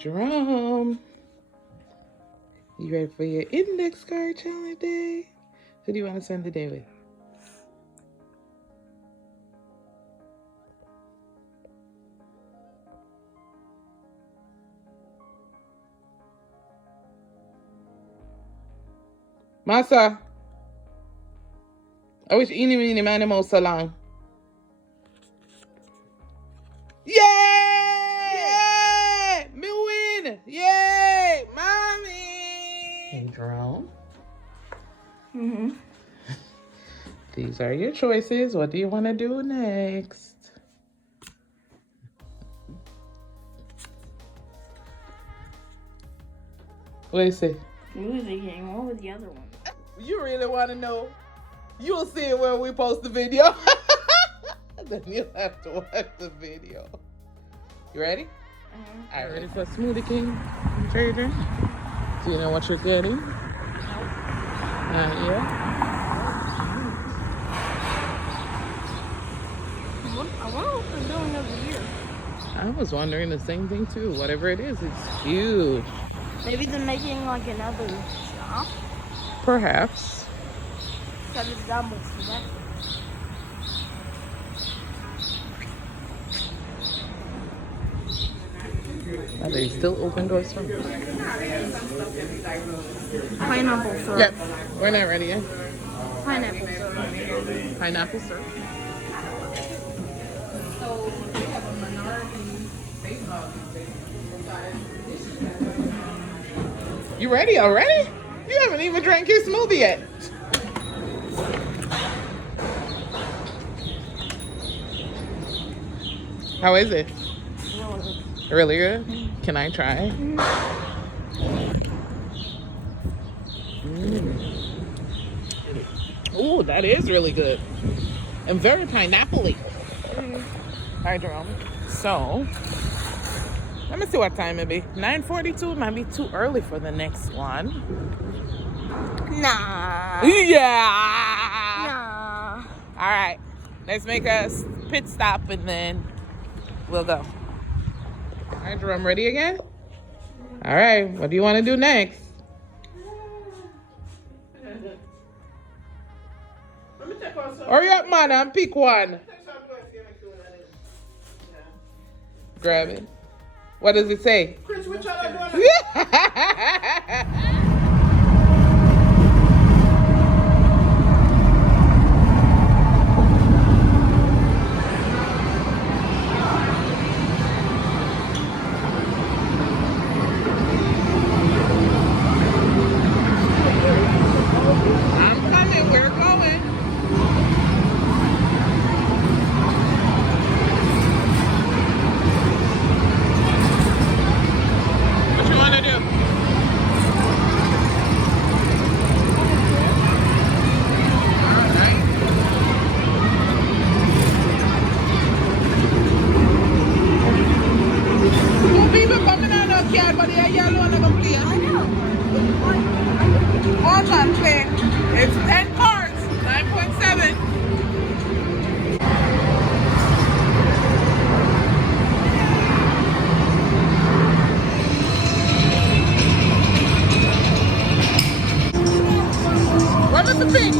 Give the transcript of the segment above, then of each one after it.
Jerome, you ready for your index card challenge day? Who do you want to spend the day with? Masa, I wish any meeny miny mouse so long. Yay! Yay! Me win! Yay! Mommy! Hey, Jerome. These are your choices. What do you want to do next? What do you say? Music game. What was the other one? You really want to know? You'll see it when we post the video. Then you'll have to watch the video. You ready? All right, ready for Smoothie King Trader? Do you know what you're getting? Not yet. I wonder what they're doing every year. I was wondering the same thing too. Whatever it is, it's huge. Maybe they're making like another shop. Perhaps. That is double for that. Are they still open doors for me? Pineapple syrup. Yep. We're not ready yet. Pineapple syrup. Pineapple syrup. You ready already? You haven't even drank your smoothie yet. How is it? Really good? Can I try? Ooh, that is really good. And very pineapple-y. All right, Jerome. So, let me see what time it be. 9:42 might be too early for the next one. Nah. Yeah. Nah. All right. Let's make a pit stop and then we'll go. All right, Jerome, ready again? All right. What do you want to do next? Hurry up, man, and pick one. Grab it. What does it say? Chris, which one are you I'm coming. We're going. What you want to do? All right. Two people coming out of car, but they are yellow and I'm clear. Hold on, play. It's 10 cars, 9.7. What was the pick?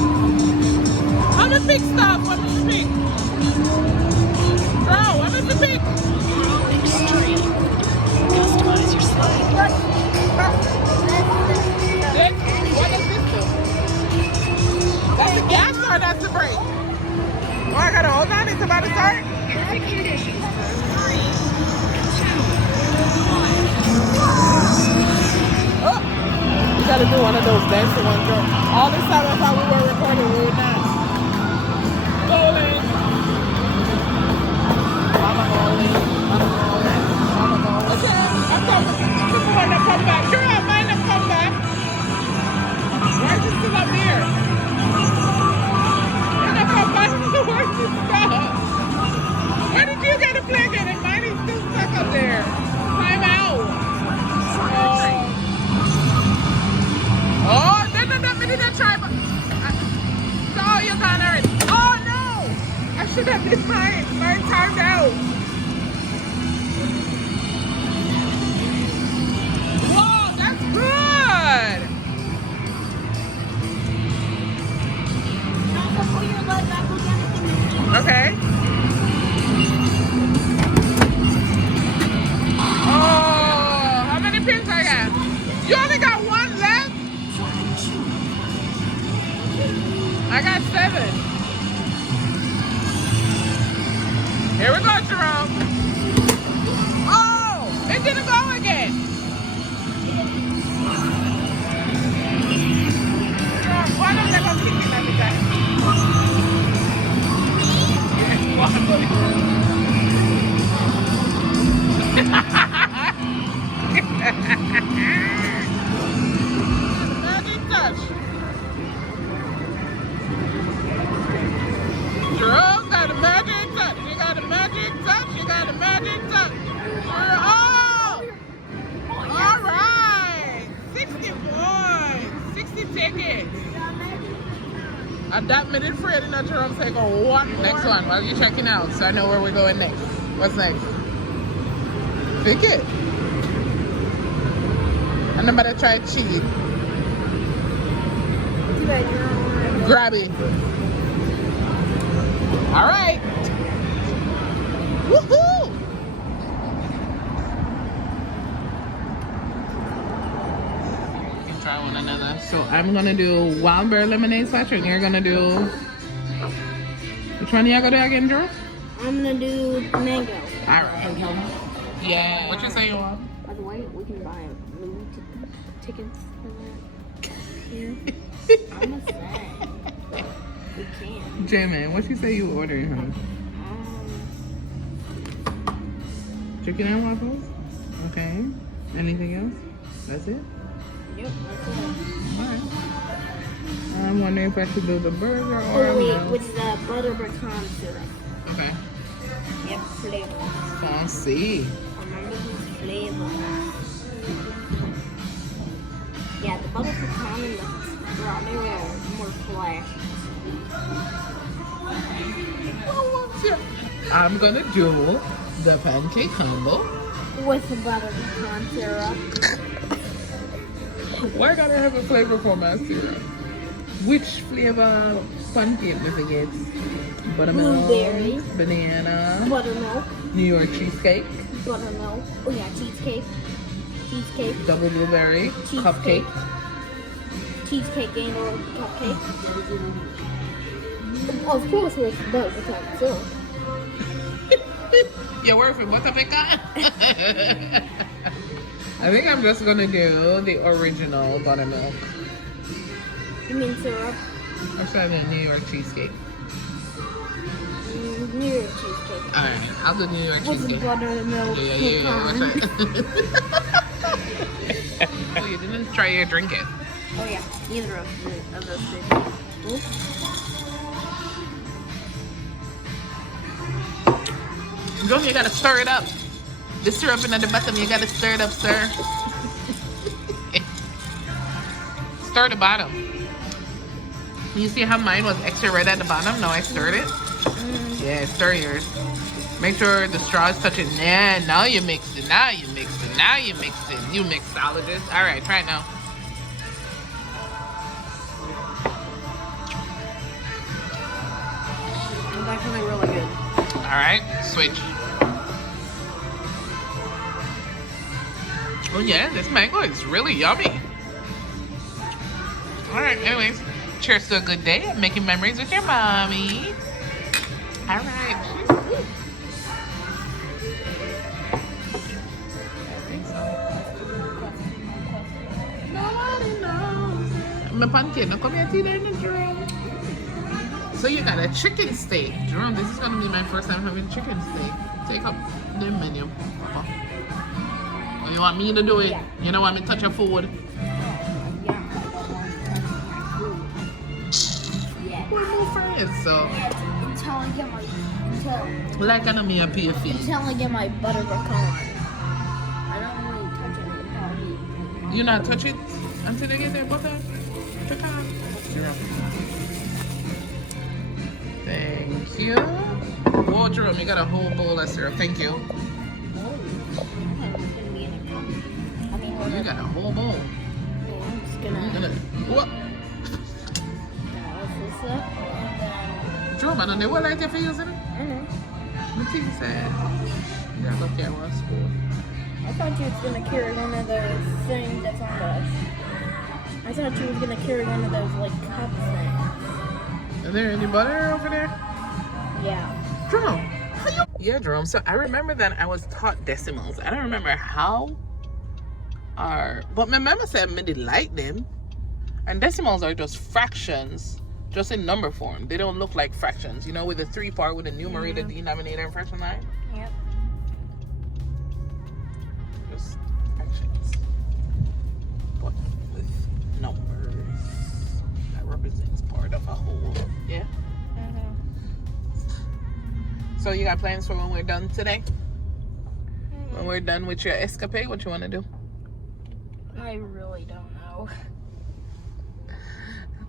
How the pick stop? What was the pick? Bro, what was the pick? Extreme. Customize your slide. This? What is this do? That's the gas or that's the brake? Oh, I gotta hold on. It's about to start? Perfect conditions. 3, 2, 1. Oh! You gotta do one of those dancing ones, girl. All this time I thought we were recording, we were not. Rolling. Mama rolling. Mama rolling. Mama rolling. Okay, I'm coming. People want to come back. Sure, I might have come back. Why is it still up here? When I come back, where's it stuck? Where did you get a plug in? And mine is still stuck up there. Time out. Oh, no, me did that try, but... Oh, you gone already. Oh, no! I should have been mine. Mine timed out. Okay. Oh, how many pins I got? You only got one left? I got 7. Here we go, Jerome. Oh, it didn't go again. Jerome, why don't they go kicking every time? Yes, one, buddy. Magic touch. Jerome got a magic touch. You got a magic touch. You got a magic touch. Oh! All right. 60 points. 60 tickets. At that minute, Fred and Jerome say go what? Next one. While you're checking out, so I know where we're going next. What's next? Ticket. And I'm about to try cheat. Grab it. All right. Woohoo! We can try one another. So I'm gonna do wild berry lemonade slash, and you're gonna do. Which one you gonna do again, Drew? I'm gonna do mango. All right. Yeah. What you say you want? By the way, we can buy blue tickets for that here. I'm a sad. We can. J-Man, what you say you ordering, honey? Chicken and waffles? Okay. Anything else? That's it? Yep, that's it. Alright. I'm wondering if I should do the burger or... Oh, wait, with the butter pecan syrup. Okay. Yep, flavor. Fancy. Remember who's flavor. Yeah, the butter pecan and the strawberry are more flashy. I'm gonna do the pancake combo. With the butter pecan syrup. Why gotta have a flavor for my syrup? Which flavor pancake does it get? Buttermilk, Blueberry, banana, buttermilk, New York cheesecake, buttermilk. Oh yeah, cheesecake. Cheesecake. double blueberry, Cheesecake. cupcake. Cheesecake and or cupcake. Of course with butter pecan syrup. You're worth it. What the pecan? I think I'm just gonna do the original buttermilk. You mean syrup? I'm trying the New York cheesecake. New York cheesecake. Alright, I'll do New York With cheesecake. buttermilk Yeah. What's pecan. that? Oh, you didn't try your drink it. Oh yeah, neither of those two. Don't you gotta stir it up. The syrup in at the bottom, you gotta stir it up, sir. Stir the bottom. You see how mine was extra red at the bottom? No, I stirred it. Yeah, stir yours. Make sure the straw is touching. Yeah, now you mix it. Now you mix it. Now you mix it. You mixologist. All right, try it now. It's actually really good. All right, switch. Oh yeah, this mango is really yummy. All right, anyways, cheers to a good day and making memories with your mommy. All right. Nobody knows. My pancake, no come here today in the drum. So you got a chicken steak. Jerome, this is going to be my first time having chicken steak. Take up the menu. Oh, you want me to do it? Yeah. You don't want me to touch your food? Yeah. We're more friends, so. Until I get my Like I know me a pay fee. until I get my butter pecan. I don't really touch it with the You not touch it until they get their butter? Pecan. Thank you. Whoa, Jerome, you got a whole bowl of syrup. Thank you. You got a whole bowl. I'm just You're gonna gonna. What? this up and then Jerome, I don't know what like if you're using it. Mm-hmm. The TV said, yeah, look at one spoon. I thought you was gonna carry one of those things that's on the. I thought you was gonna carry one of those like cup things. Is there any butter over there? Yeah. Jerome. Yeah, Jerome. So I remember that I was taught decimals. I don't remember how but my mama said me did like them. And decimals are just fractions, just in number form. They don't look like fractions, you know, with the 3 part with the numerator, denominator, and fraction line. Yep. Just fractions, but with numbers that represents part of a whole. Yeah. So you got plans for when we're done today? When we're done with your escapade, what you want to do? I really don't know. I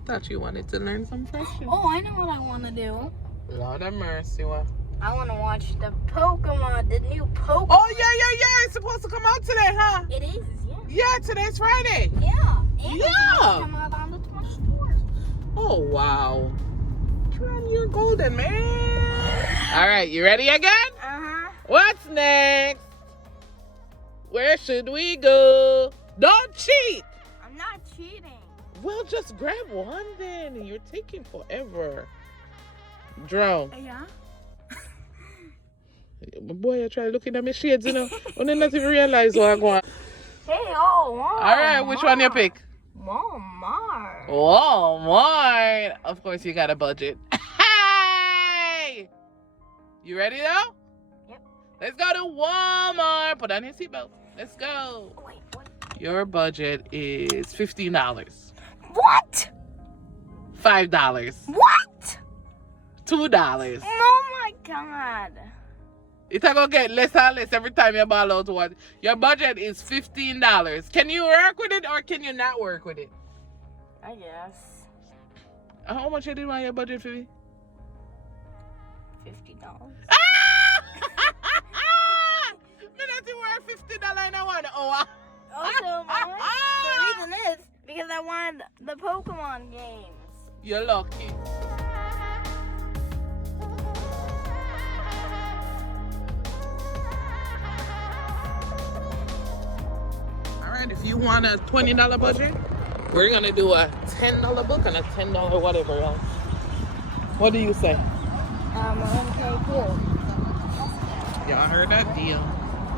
thought you wanted to learn some fractions. Oh, I know what I want to do. Lord have mercy, what? I want to watch the Pokemon, the new Pokemon. Oh, yeah. It's supposed to come out today, huh? It is, yeah. Yeah, today's Friday. Yeah. And it's Yeah. supposed to come out on the 24th. Oh, wow. Tron, you're golden, man. All right, you ready again? Uh-huh. What's next? Where should we go? Don't cheat. I'm not cheating. Well, just grab one then. You're taking forever. Drone. Yeah? Boy, I try looking at my shades, you know. I didn't even realize what I'm going. Hey, oh, Walmart. All right, which one you pick? Walmart. Walmart. Of course, you got a budget. Hey! You ready though? Yep. Let's go to Walmart. Put on your seatbelt. Let's go. Wait, what? Your budget is $15. What? $5. What? $2. Oh my god. It's gonna get less and less every time you ball out one. Your budget is $15. Can you work with it or can you not work with it? I guess. How much you did want your budget for me? $50. Me not even worth $50 in a 1 hour. Also, Mom, the reason is because I wanted the Pokemon games. You're lucky. Alright, if you want a $20 budget, we're gonna do a $10 book and a $10 whatever else. What do you say? Okay, cool. Y'all heard that deal.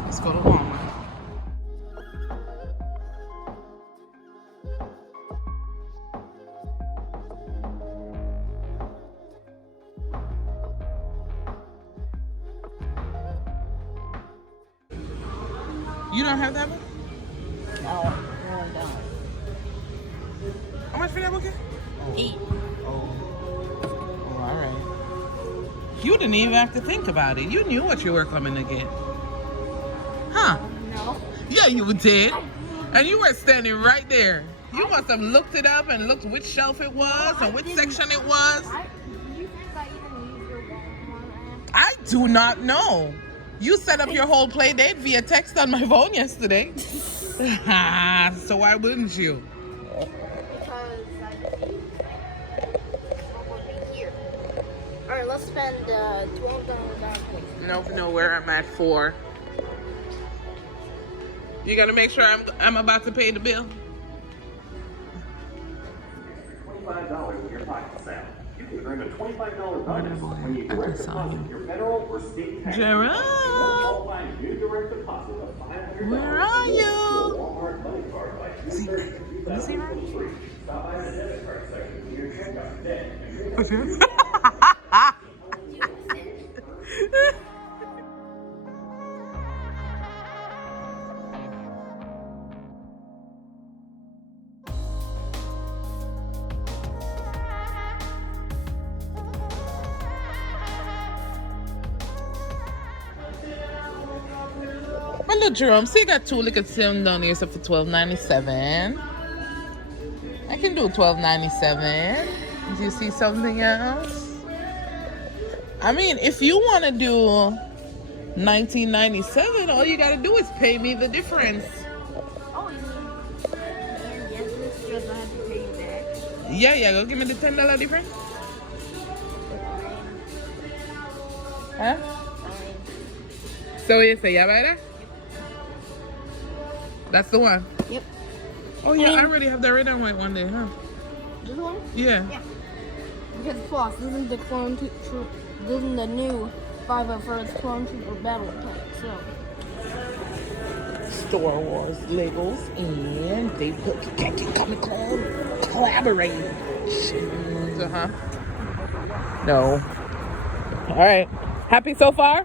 Let's go to Walmart. You don't have that book? No, I really don't. How much for that book? $8. Oh, all right. You didn't even have to think about it. You knew what you were coming to get. Huh? No. Yeah, you did. And you were standing right there. You must have looked it up and looked which shelf it was and which section it was. Do you think I even use your Walmart app? I do not know. You set up your whole play date via text on my phone yesterday. So why wouldn't you? Because I believe what would be here. Alright, let's spend $12 on please. No, where I'm at 4. You gotta make sure I'm about to pay the bill. $25 in your pocket sound. You can earn a $25 bonus when you direct deposit your federal or state tax. Jerome, Qualify new direct deposit of $500. where are you? Walmart money card by June 30th, 2023. Stop by the debit card section near checkout today. Well, look, Jerome, see, you got 2 liquors down here so for $12.97. I can do $12.97. Do you see something else? I mean, if you want to do $19.97, all you got to do is pay me the difference. Oh, you mean, and yes, it's just I have to pay you back. Yeah, go give me the $10 difference. Huh? So you say, yeah, better? That's the one. Yep. Oh yeah, I already have that red and white one day, huh? This one? Yeah. Yeah. Because plus, this is the this is the new 501st Clone Trooper battle tank, so. Star Wars Legos, and they put Comic Con collaborate. Huh? No. All right. Happy so far?